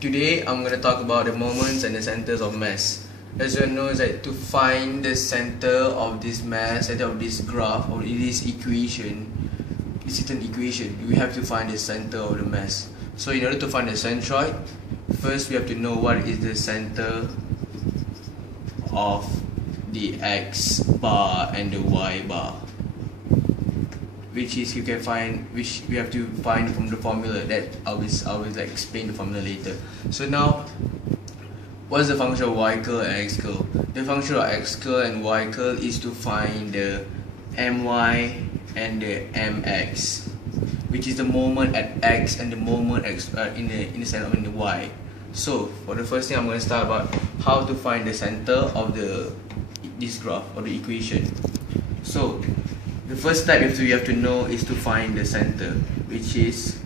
Today I'm going to talk about the moments and the centers of mass. As you know, is that to find the center of this mass, center of this graph or this equation, this certain equation, we have to find the center of the mass. So in order to find the centroid, first we have to know what is the center of the x bar and the y bar, which is you can find, which we have to find from the formula that I will like explain the formula later. So now, what's the function of y curl and x curl? The function of x curl and y curl is to find the my and the mx, which is the moment at x and the moment x in the center in the y. So for the first thing, I'm going to start about how to find the center of this graph or the equation. So the first step we have to know is to find the center, which is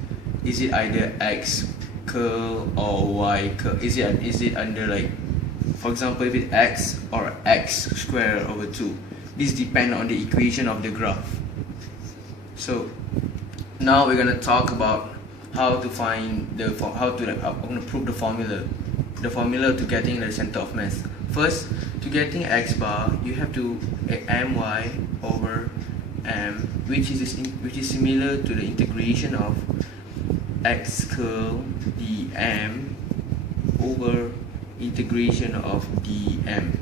it either x curl or y curl? Is it under, like, for example, if it's x or x squared over 2? This depends on the equation of the graph. So now we're gonna talk about how to find I'm gonna prove the formula to getting the center of mass. First, to getting x bar, you have to my over m, which is similar to the integration of x curl dm over integration of dm.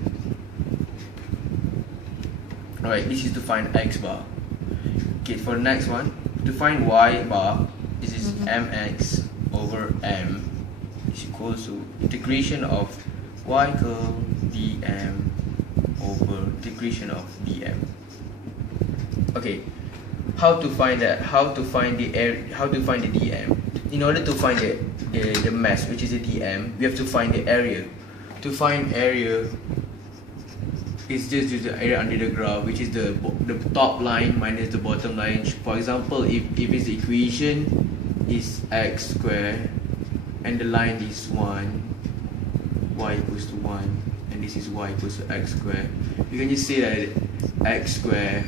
Alright, this is to find x bar. Okay, for the next one, to find y bar, this is mx over m is equals to integration of y curl dm over integration of dm. Okay, how to find that? How to find the dm? In order to find the mass, which is the dm, we have to find the area. To find area, it's just use the area under the graph, which is the top line minus the bottom line. For example, if its equation is x squared and the line is 1, y equals to 1, and this is y equals to x squared, you can just say that x squared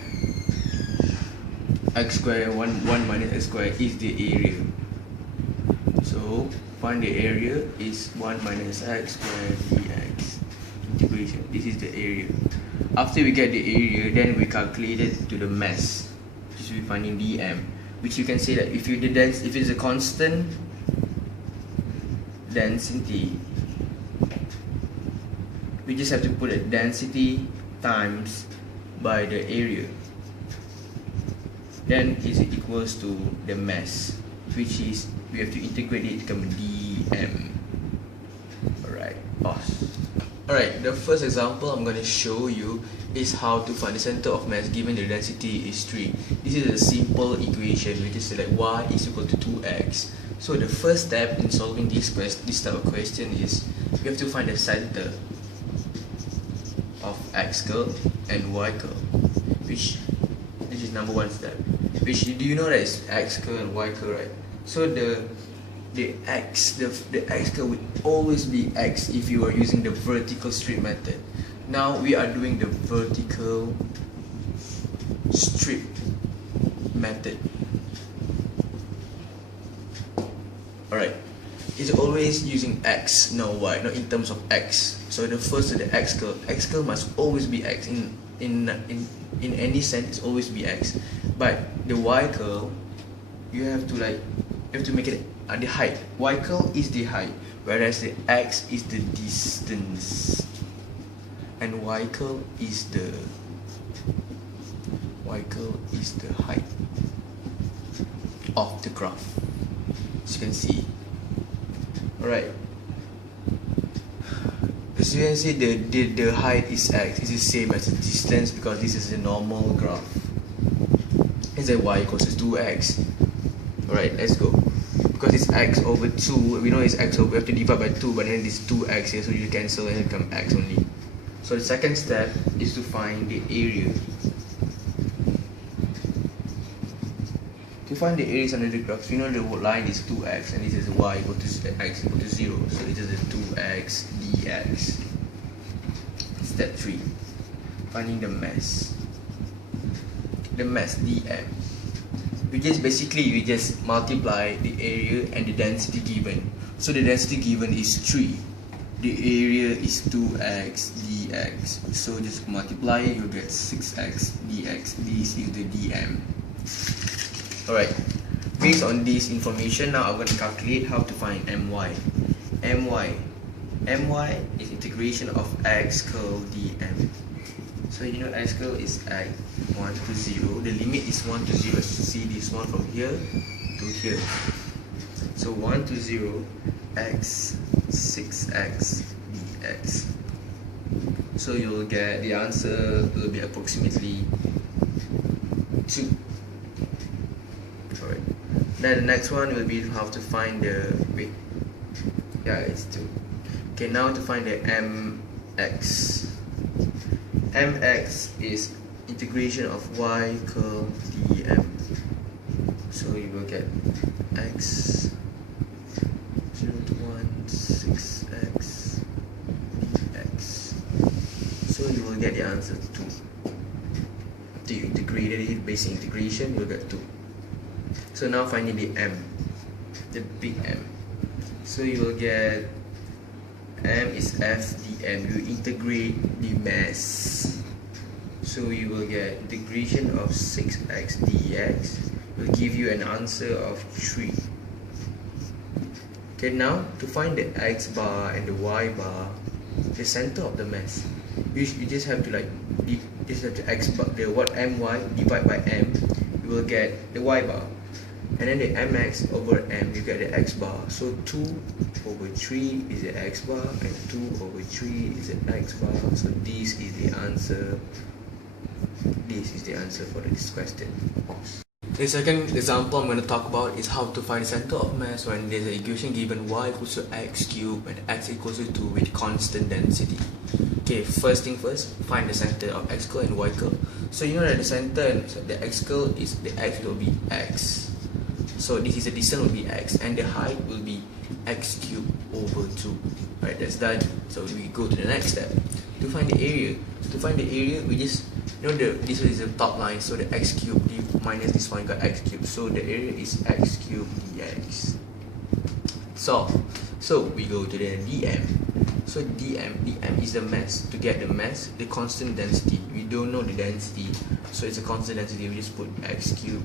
1 minus x squared is the area. So find the area is 1 minus x squared dx integration. This is the area. After we get the area, then we calculate it to the mass, which is we finding dm, which you can say that if it's a constant density, we just have to put a density times by the area, then is equals to the mass, which is we have to integrate it to become dm. Alright, pause. Alright, the first example I'm going to show you is how to find the center of mass given the density is 3. This is a simple equation which is like y is equal to 2x. So the first step in solving this type of question is we have to find the center of x curl and y curl, which this is number one step. Which, do you know that it's x curl and y curl, right? So the x curl would always be x if you are using the vertical strip method. Now we are doing the vertical strip method. Alright, it's always using x, no y, not in terms of x. So the first, the x curl must always be x. In any sense, it's always be x. But the y curl, you have to make it at the height. Y curl is the height, whereas the x is the distance, and y curl is the height of the graph, as you can see. Alright, as you can see, the height is x, is the same as the distance because this is a normal graph. It's a y equals to 2x. Alright, let's go. Because it's x over 2, we know it's x over, we have to divide by 2, but then it's 2x here, so you cancel and it becomes x only. So the second step is to find the area. To find the areas under the graph, we know the line is 2x and this is y equal to x equal to 0, so it is a 2x dx. Step 3, finding the mass. The mass dm. we just multiply the area and the density given. So the density given is 3. The area is 2x dx. So just multiply it, you'll get 6x dx. This is the dm. Alright. Based on this information, now I'm going to calculate how to find my. My is integration of x curl dm. So you know x curl is x 1 to 0. The limit is 1 to 0. So see this one from here to here. So 1 to 0 x 6x dx. So you will get the answer will be approximately 2. Alright. Then the next one will be how to find the it's 2. Okay, now to find the mx. Mx is integration of y curl dm. So you will get x 0 to 1 6x dx. So you will get the answer 2. After you integrated it, basic integration, you'll get 2. So now finding the m, the big M. So you will get m is f dm. You integrate the mass. So you will get integration of 6x dx will give you an answer of 3. Okay, now to find the x bar and the y bar, the center of the mass, you just have to x bar, the what my divide by m, you will get the y bar, and then the mx over m, you get the x bar. So 2 over 3 is the x bar and 2 over 3 is the x bar. So this is the answer. This is the answer for this question. The second example I'm going to talk about is how to find the center of mass when there's an equation given y equals to x cubed and x equals to 2 with constant density. Okay, first thing first, find the center of x curl and y curl. So you know that the center and the x curl is the x will be x. So this is the distance will be x and the height will be x cubed over 2. Right, that's done. So we go to the next step. To find the area. To find the area, we just this is the top line, so the x cubed minus this one got x cubed. So the area is x cubed dx. So we go to the dm. So dm is the mass. To get the mass, the constant density. We don't know the density, so it's a constant density. We just put x cubed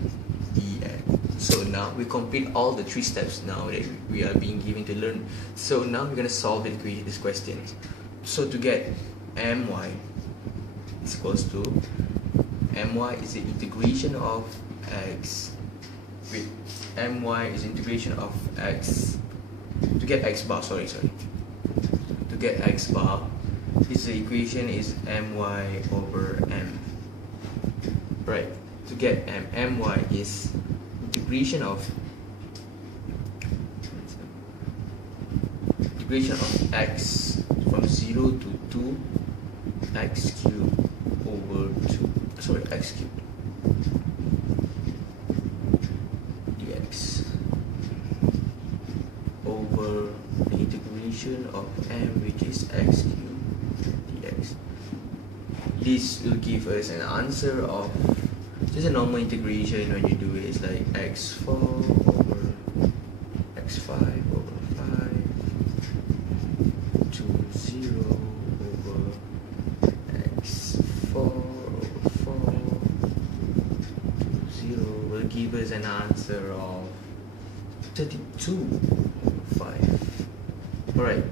dm. So now we complete all the 3 steps now that we are being given to learn. So now we're gonna solve this question. So to get my is equals to my is the integration of x with my is integration of x to get x bar. Sorry. To get x bar, this equation is my over m. Right. To get my is integration of x from 0 to 2 x cubed over 2. Sorry, x cubed dx over the integration of m, which is x cubed dx. This will give us an answer of just a normal integration. When you do it, it's like x4 over x5 over 5 to 0 over x4 over 4 to 0 will give us an answer of 32 over 5. Alright,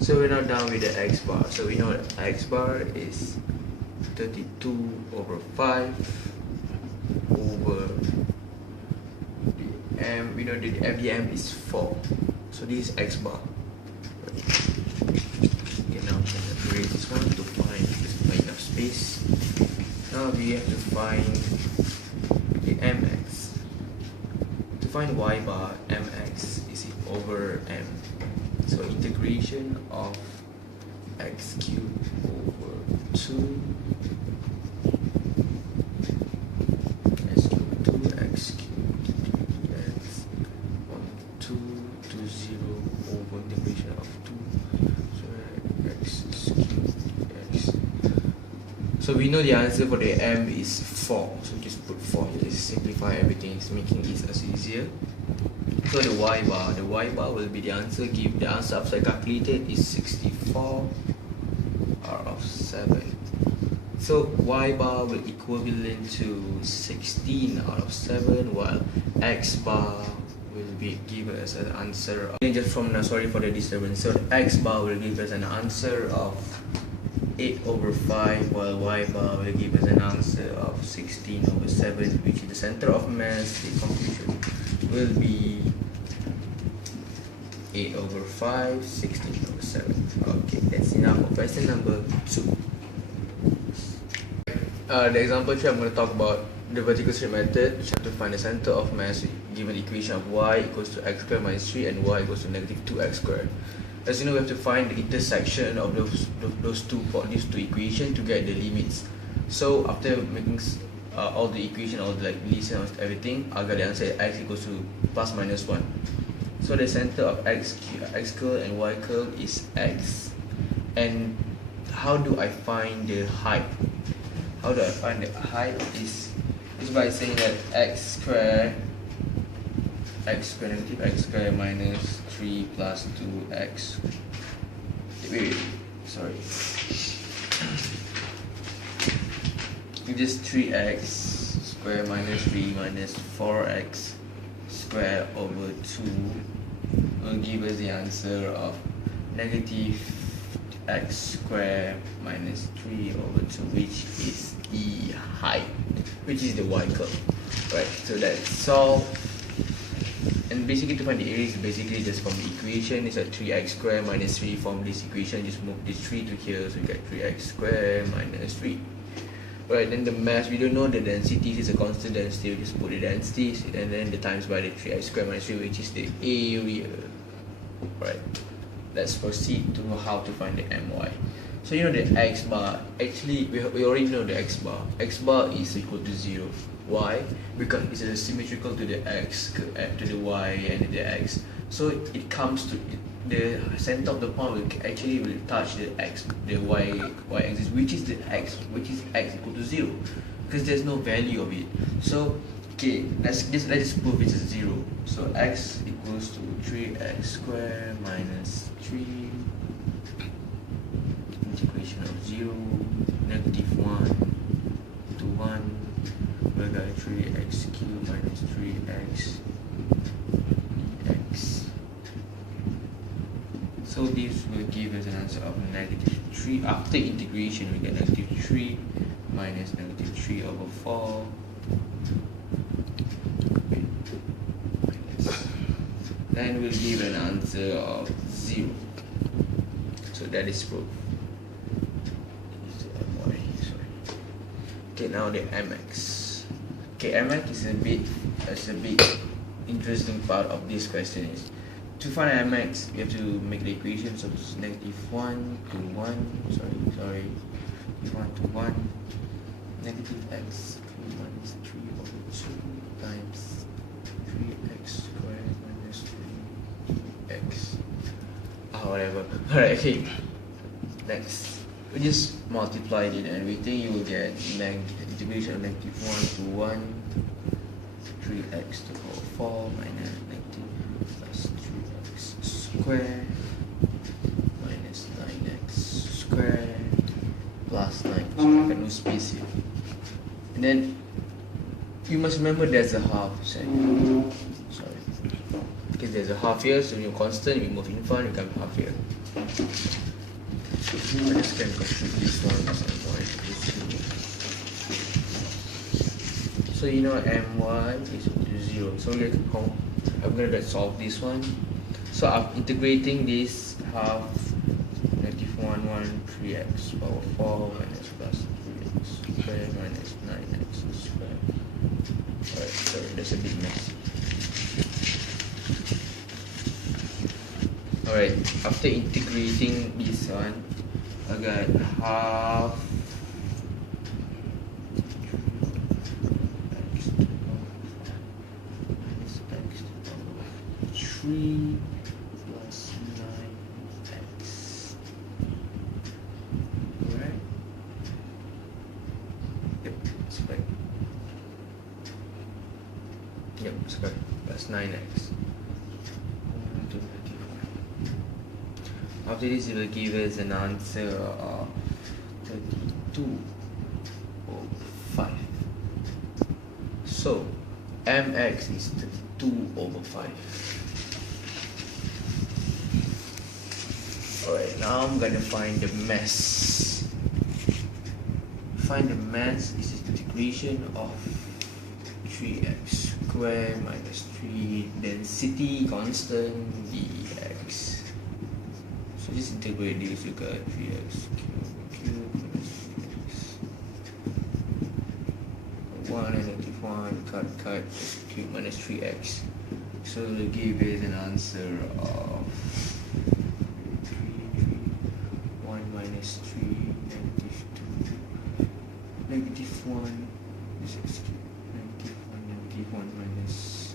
so we're now done with the x bar. So we know that x bar is 32 over 5 over the m. We know that the MDM is 4. So this is x bar. Okay, now I'm going to erase this one to find enough space. Now we have to find the mx. To find y bar, mx is over m. So integration of x cubed over 2 x cubed dx from 2 to 0 over integration of 2. So x cubed dx. So we know the answer for the m is 4. So just put 4. Let's simplify everything, it's making it as easier. So the y bar will be the answer. Give the answer after calculated is 64 out of 7. So y bar will equivalent to 16 out of 7, while x bar will be given as an answer of, just from now, sorry for the disturbance. So x bar will give us an answer of 8/5, while y bar will give us an answer of 16/7, which is the center of mass. The conclusion will be 8/5, 16/7. Okay, that's enough for question number 2. The example 3, I'm going to talk about the vertical straight method, which have to find the center of mass given the equation of y equals to x squared minus 3 and y equals to negative 2x squared. As you know, we have to find the intersection of these two equations to get the limits. So after making all the equation, all the lists and everything, I got the answer x equals to plus minus 1. So the center of x curl and y curl is x. And how do I find the height? How do I find the height is by saying that x squared negative x squared minus 3 plus 2x. Wait, sorry. This 3x squared minus 3 minus 4x squared over 2 will give us the answer of negative x squared minus 3 over 2, which is the height, which is the y curve. Right, so that's solved. And basically to find the area is basically just from the equation. It's like 3x squared minus 3. From this equation, just move this 3 to here, so we get 3x squared minus 3. Right, then the mass, we don't know the density is a constant density, we just put the densities and then the times by the 3x squared minus 3, which is the area. Right, let's proceed to how to find the my. So you know the x bar, actually we already know the x bar. X bar is equal to 0. Why? Because it's symmetrical to the x, to the y and the x. So it comes to the center of the point will touch the x, the y axis, which is x equal to 0, because there's no value of it. So okay, let's just prove it's 0. So x equals to 3x squared minus 3 integration of 0 negative 1 to 1. We got 3x cubed minus 3x dx. So this will give us an answer of negative 3. After integration, we get negative 3 minus negative 3 over 4. Then we'll give an answer of 0. So that is proof. Okay, now the mx. Okay, mx is a bit interesting part of this question. Is to find mx, we have to make the equation. So it's negative 1 to 1. Sorry, 1 to 1. Negative x minus 3 over 2 times 3x squared minus 3x. Whatever. Alright, okay. Next, we just multiply it and everything. You will get integration of negative 1 to 1, 3x to the power 4 minus negative plus 3x squared minus 9x squared plus 9. So I can no space here. And then you must remember there's a half. Sorry, because there's a half here, so you're constant, you move in front, you come half here. I just can compute this one as my. So you know my is equal to 0. So I'm going to solve this one. So I'm integrating this half negative 1 1 3x power 4 minus plus 3x squared minus 9x squared. Alright, sorry, that's a bit messy. Alright, after integrating this one, I got half x to the power minus x to the power 3 plus 9x. Alright? Yep, it's right. 9x. After this, it will give us an answer of 32 over 5. So mx is 32 over 5. Alright, now I'm gonna find the mass. Find the mass is the equation of 3x square minus 3 density constant dx. So just integrate this, you got 3x cube minus 3x. 1 and negative 1, cut, x cube minus 3x. So it will give us an answer of 1 minus 3, negative 2, negative 1, this is negative 1 minus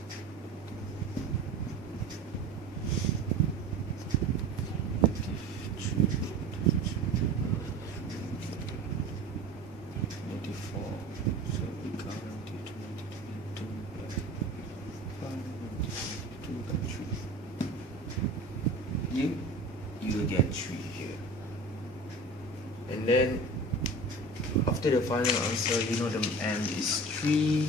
negative 3, negative 4, so we count negative 2, negative 5, negative 2, got 3. You will get 3 here. And then after the final answer, you know the m is 3.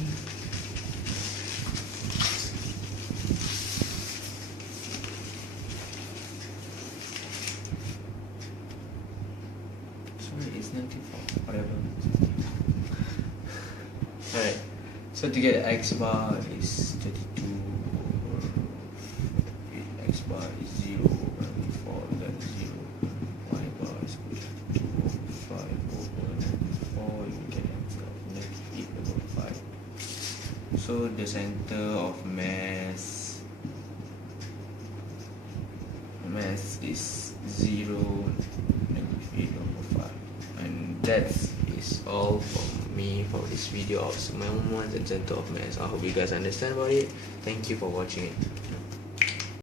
Sorry, it's 94, whatever. Alright, so to get x bar is 32 over 8, x bar is 0 over 4, that's 0. Y bar is 2 over 5 over 4, you get x of negative 8 over 5. So the center of mass is 0, negative 8 over 5. And that is all from me for this video of moments and center of mass. I hope you guys understand about it. Thank you for watching it.